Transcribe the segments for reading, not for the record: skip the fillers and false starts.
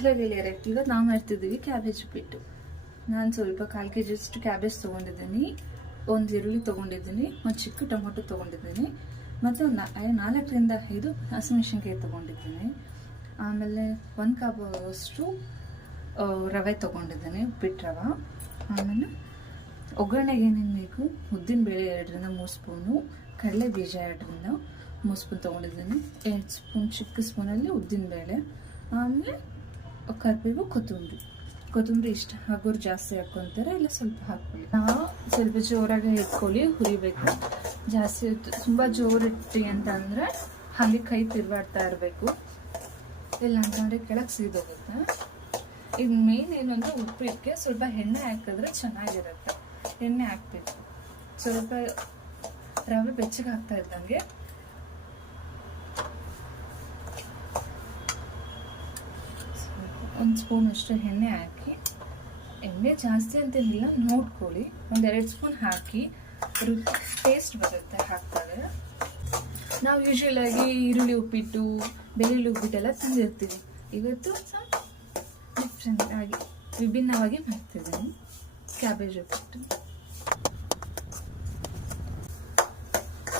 Hello ಗೆಳೆಯರೆ, ಇವತ್ತು ನಾವು ಮಾಡ್ತಿದ್ದೀವಿ ಕ್ಯಾಬೇಜ್ ಉಪ್ಪಿಟ್ಟು. ನಾನು ಸ್ವಲ್ಪ 1/4 kg ಅಷ್ಟು ಕ್ಯಾಬೇಜ್ ತೊಗೊಂಡಿದ್ದೀನಿ, ಒಂದು ಈರುಳ್ಳಿ ತೊಗೊಂಡಿದ್ದೀನಿ, ಒಂದು ಚಿಕ್ಕ ಟೊಮೊಟೊ ತೊಗೊಂಡಿದ್ದೀನಿ, ಮತ್ತು 4ರಿಂದ 5 ಹಸಿಮೆಣಸಿನ್ಕಾಯಿ ತೊಗೊಂಡಿದ್ದೀನಿ. ಆಮೇಲೆ 1 ಕಪ್ ಅಷ್ಟು ರವೆ ತೊಗೊಂಡಿದ್ದೀನಿ, ಉಪ್ಪಿಟ್ಟು ರವೆ. ಆಮೇಲೆ ಒಗ್ಗರಣೆಗೆ ಏನೇನು ಬೇಕು, ಉದ್ದಿನ ಬೇಳೆ 2ರಿಂದ 3 ಸ್ಪೂನು, ಕಡಲೆ ಬೀಜ 2ರಿಂದ 3 ಸ್ಪೂನ್ ತೊಗೊಂಡಿದ್ದೀನಿ, 2 ಸ್ಪೂನ್ ಚಿಕ್ಕ ಸ್ಪೂನಲ್ಲಿ ಉದ್ದಿನ ಬೇಳೆ, ಆಮೇಲೆ ಕರಿಬೇವು, ಕೊತ್ತಂಬರಿ ಇಷ್ಟ ಹಾಕೋರು ಜಾಸ್ತಿ ಹಾಕ್ಕೊಂತಾರೆ, ಇಲ್ಲ ಸ್ವಲ್ಪ ಹಾಕೊಳ್ಳಿ. ನಾವು ಸ್ವಲ್ಪ ಜೋರಾಗಿ ಇಟ್ಕೊಳ್ಳಿ, ಹುರಿಬೇಕು. ಜಾಸ್ತಿ ತುಂಬ ಜೋರಿಟ್ಟಿ ಅಂತಂದರೆ ಹಾಗೆ ಕೈ ತಿರುಗಾಡ್ತಾ ಇರಬೇಕು, ಇಲ್ಲ ಅಂತಂದರೆ ಕೆಳಗೆ ಸೀದೋಗುತ್ತೆ. ಈಗ ಮೇನ್ ಏನು ಅಂದರೆ ಉಪ್ಪಿಟ್ಟಿಗೆ ಸ್ವಲ್ಪ ಎಣ್ಣೆ ಹಾಕಿದ್ರೆ ಚೆನ್ನಾಗಿರುತ್ತೆ. ಎಣ್ಣೆ ಹಾಕ್ಬೇಕು, ಸ್ವಲ್ಪ ರವೆ ಬೆಚ್ಚಗೆ ಹಾಕ್ತಾ ಇದ್ದಂಗೆ ಒಂದು ಸ್ಪೂನ್ ಅಷ್ಟು ಎಣ್ಣೆ ಹಾಕಿ, ಎಣ್ಣೆ ಜಾಸ್ತಿ ಅಂತೇನಿಲ್ಲ ನೋಡ್ಕೊಳ್ಳಿ, 1-2 ಸ್ಪೂನ್ ಹಾಕಿ ಟೇಸ್ಟ್ ಬರುತ್ತೆ ಹಾಕ್ತಾರೆ. ನಾವು ಯೂಶ್ವಲಾಗಿ ಈರುಳ್ಳಿ ಉಪ್ಪಿಟ್ಟು, ಬೆಳ್ಳುಳ್ಳಿ ಉಪ್ಪಿಟ್ಟೆಲ್ಲ ತಂದಿರ್ತೀವಿ. ಇವತ್ತು ಡಿಫ್ರೆಂಟ್ ಆಗಿ ವಿಭಿನ್ನವಾಗಿ ಮಾಡ್ತಿದ್ದೀನಿ ಕ್ಯಾಬೇಜ್ ಉಪ್ಪಿಟ್ಟು.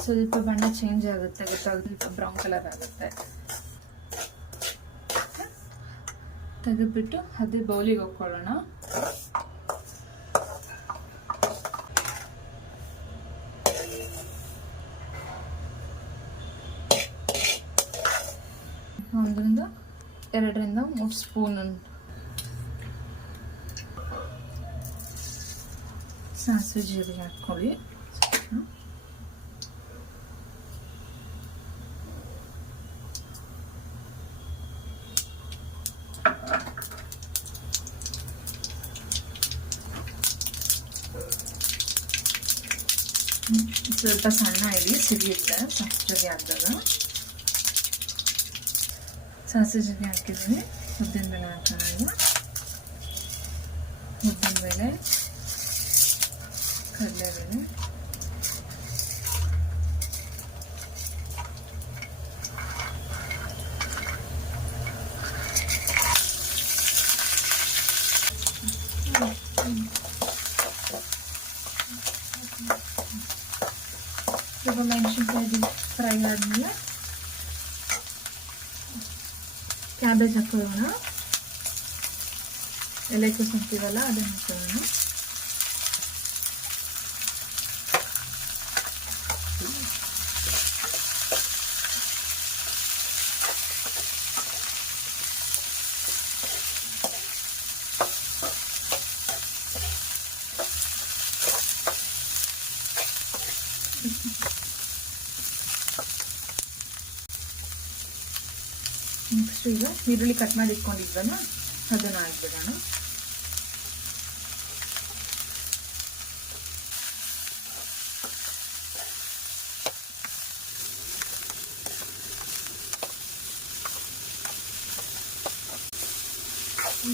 ಸ್ವಲ್ಪ ಬಣ್ಣ ಚೇಂಜ್ ಆಗುತ್ತೆ, ಸ್ವಲ್ಪ ಬ್ರೌನ್ ಕಲರ್ ಆಗುತ್ತೆ. ತೆಗೆದ್ಬಿಟ್ಟು ಅದೇ ಬೌಲಿಗೆ ಹಾಕೊಳ್ಳೋಣ. ಒಂದರಿಂದ 2ರಿಂದ 3 ಸ್ಪೂನ್ ಸಾಸಿವೆ ಜೀರಿಗೆ ಹಾಕೊಳ್ಳಿ. ಸ್ವಲ್ಪ ಸಣ್ಣ ಇಡಿ ಸಿಡಿಯುತ್ತೆ ಸಾಸಿವೆ ಹಾಕಿದಾಗ. ಸಾಸಿವೆ ಜೀರಿಗೆ ಹಾಕಿದ್ದೀನಿ, ಉದ್ದಿನ ಬೇಳೆ ಹಾಕೋಣ. ಉದ್ದಿನ ಬೇಳೆ, ಕಡಲೆಬೇಳೆ, ಸ್ವಲ್ಪ ಮೆಣಸಿನ್ಕಾಯಿ ಫ್ರೈ ಆದಮೇಲೆ ಕ್ಯಾಬೇಜ್ ಹಾಕೊಳ್ಳೋಣ. ಎಲೆಕೋಸು ಅಂತೀವಲ್ಲ ಅದನ್ನು ಹಾಕೊಳ್ಳೋಣ. ನೆಕ್ಸ್ಟ್ ಈಗ ಈರುಳ್ಳಿ ಕಟ್ ಮಾಡಿ ಇಟ್ಕೊಂಡಿದ್ವಲ್ಲ ಅದನ್ನು ಹಾಕ್ಬಿಡೋಣ.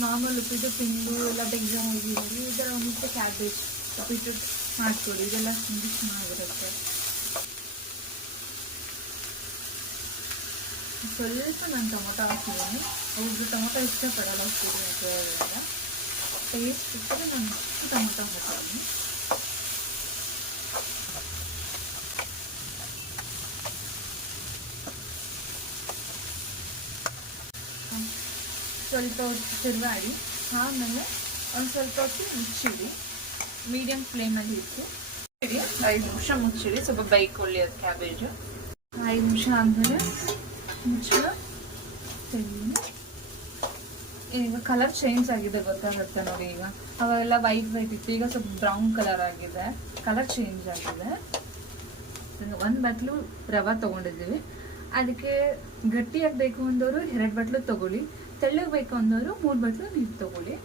ನಾರ್ಮಲ್ ಉಪ್ಪಿಟ್ಟು ತಿಂದು ಎಲ್ಲ ಎಕ್ಸಾಮ್ ಹೋಗಿದ್ದೀವಿ, ಇದರ ಒಂದು ಕ್ಯಾಬೇಜ್ ಉಪ್ಪಿಟ್ಟು ಮಾಡ್ಕೊಡಿ, ಇದೆಲ್ಲ ತುಂಬ ಚೆನ್ನಾಗಿರುತ್ತೆ. ಸ್ವಲ್ಪ ನಾನು ಟೊಮೊಟೊ ಹಾಕ್ತಿದ್ದೀನಿ, ಅವ್ರಿಗೆ ಟೊಮೊಟೊ ಇಷ್ಟಪಡಲ್ಲ ಉಪ್ಪಿಟ್ಟು ಅಂತ ಹೇಳೋದ್ರಿಂದ ಟೇಸ್ಟ್ ಇಟ್ಟರೆ ನಾನು ಇಷ್ಟು ಟೊಮೊಟೊ ಹಾಕ್ತೀನಿ. ಸ್ವಲ್ಪ ಹೊತ್ತು ತಿರುಗಾಡಿ ಆಮೇಲೆ ಒಂದು ಸ್ವಲ್ಪ ಹೊತ್ತು ಮುಚ್ಚಿಡಿ, ಮೀಡಿಯಮ್ ಫ್ಲೇಮಲ್ಲಿ ಇಟ್ಟು 5 ನಿಮಿಷ ಮುಚ್ಚಿಡಿ, ಸ್ವಲ್ಪ ಬೈಕೊಳ್ಳಿ ಅದು ಕ್ಯಾಬೇಜು. 5 ನಿಮಿಷ ಆದಮೇಲೆ ಮುಚ್ಚಳ ತೆಗೀನಿ. ಈಗ ಕಲರ್ ಚೇಂಜ್ ಆಗಿದೆ, ಗೊತ್ತಾಗುತ್ತೆ ನೋಡಿ. ಈಗ ಅವೆಲ್ಲ ವೈಟ್ ಇತ್ತು, ಈಗ ಸ್ವಲ್ಪ ಬ್ರೌನ್ ಕಲರ್ ಆಗಿದೆ, ಕಲರ್ ಚೇಂಜ್ ಆಗಿದೆ. 1 ಬಟ್ಲು ರವೆ ತೊಗೊಂಡಿದ್ದೀವಿ, ಅದಕ್ಕೆ ಗಟ್ಟಿಯಾಗಿ ಬೇಕು ಅಂದವರು 2 ಬಟ್ಲು ತೊಗೊಳ್ಳಿ, ತೆಳ್ಳಗೆ ಬೇಕು ಅಂದವರು 3 ಬಟ್ಲು ನೀರು ತೊಗೊಳ್ಳಿ.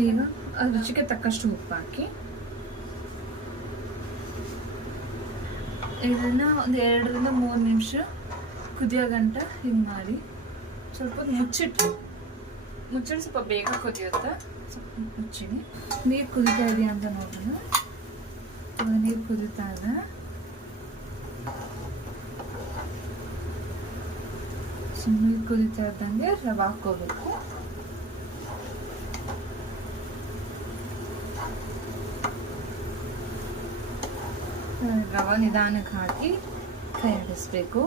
ಈಗ ರುಚಿಗೆ ತಕ್ಕಷ್ಟು ಉಪ್ಪು ಹಾಕಿ ಇದನ್ನ ಒಂದು 2ರಿಂದ 3 ನಿಮಿಷ ಕುದಿಯೋ ಗಂಟ ಹಿಂಗೆ ಮಾಡಿ ಸ್ವಲ್ಪ ಮುಚ್ಚಿಟ್ಟು ಸ್ವಲ್ಪ ಬೇಗ ಕುದಿಯುತ್ತೆ. ಮುಚ್ಚಿಡಿ. ನೀರು ಕುದೀತಾ ಇದೆಯಾ ಅಂತ ನೋಡೋಣ. ನೀರು ಕುದೀತಾ ಇದೆ. ನೀರು ಕುದೀತಾ ಇದ್ದಂಗೆ ರವೆ ಹಾಕೋಬೇಕು. ರವೆ ನಿಧಾನಕ್ಕೆ ಹಾಕಿ ಕೈ ಆಡಿಸ್ಬೇಕು.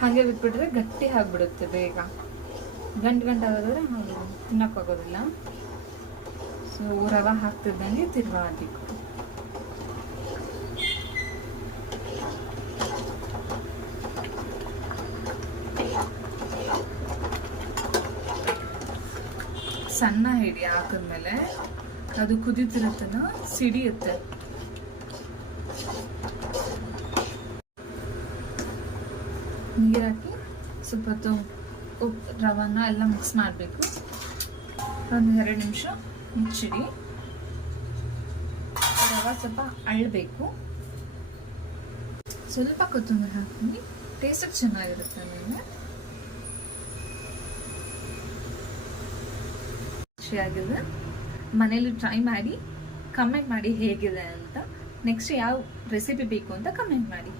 ಹಾಗೆ ಬಿಟ್ಬಿಟ್ರೆ ಗಟ್ಟಿ ಆಗಿಬಿಡುತ್ತೆ ಬೇಗ. ಗಂಟಾಗೋದ್ರೆ ತಿನ್ನಕ್ಕಾಗೋದಿಲ್ಲ. ಸೊ ರವೆ ಹಾಕ್ತಿದ್ದಂಗೆ ತಿರ್ವಾಡಬೇಕು. ಸಣ್ಣ ಹಿಡಿ ಹಾಕಿದ್ಮೇಲೆ ಅದು ಕುದೀತಿರುತ್ತನ ಸಿಡಿಯುತ್ತೆ. ನೀರು ಹಾಕಿ ಸ್ವಲ್ಪ ಹೊತ್ತು ರವನ್ನ ಎಲ್ಲ ಮಿಕ್ಸ್ ಮಾಡಬೇಕು. ಒಂದು 2 ನಿಮಿಷ ಮುಚ್ಚಿಡಿ. ರವೆ ಸ್ವಲ್ಪ ಅಳ್ಳಬೇಕು. ಸ್ವಲ್ಪ ಕೊತ್ತಂಬರಿ ಹಾಕಿ ಟೇಸ್ಟ್ ಚೆನ್ನಾಗಿರುತ್ತೆ. ನನಗೆ ಖುಷಿಯಾಗಿದೆ. ಮನೇಲಿ ಟ್ರೈ ಮಾಡಿ ಕಮೆಂಟ್ ಮಾಡಿ ಹೇಗಿದೆ ಅಂತ. ನೆಕ್ಸ್ಟ್ ಯಾವ ರೆಸಿಪಿ ಬೇಕು ಅಂತ ಕಮೆಂಟ್ ಮಾಡಿ.